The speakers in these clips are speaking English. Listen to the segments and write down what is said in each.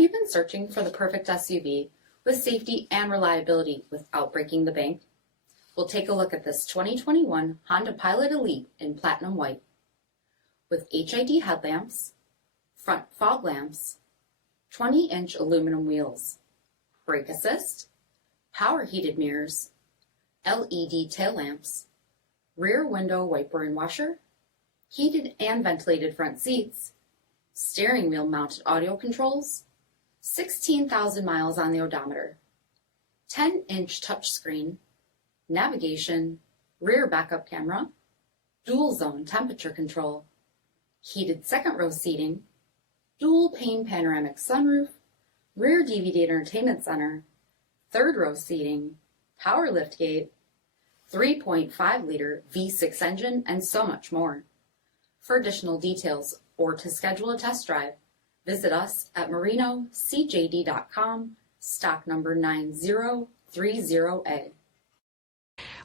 you been searching for the perfect SUV with safety and reliability without breaking the bank? We'll take a look at this 2021 Honda Pilot Elite in Platinum White. With HID headlamps, front fog lamps, 20-inch aluminum wheels, brake assist, power heated mirrors, LED tail lamps, rear window wiper and washer, heated and ventilated front seats, steering wheel mounted audio controls, 16,000 miles on the odometer, 10-inch touchscreen, navigation, rear backup camera, dual zone temperature control, heated second row seating, dual pane panoramic sunroof, rear DVD entertainment center, third row seating, power liftgate, 3.5-liter V6 engine, and so much more. For additional details or to schedule a test drive, visit us at MarinoCJD.com, stock number 9030A.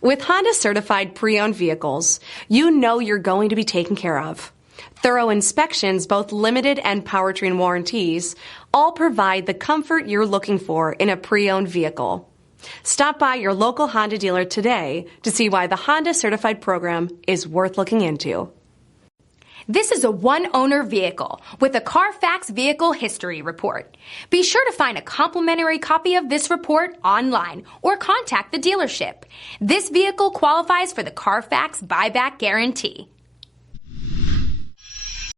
With Honda certified pre-owned vehicles, you know you're going to be taken care of. Thorough inspections, both limited and powertrain warranties, all provide the comfort you're looking for in a pre-owned vehicle. Stop by your local Honda dealer today to see why the Honda certified program is worth looking into. This is a one-owner vehicle with a CARFAX Vehicle History Report. Be sure to find a complimentary copy of this report online or contact the dealership. This vehicle qualifies for the CARFAX Buyback Guarantee.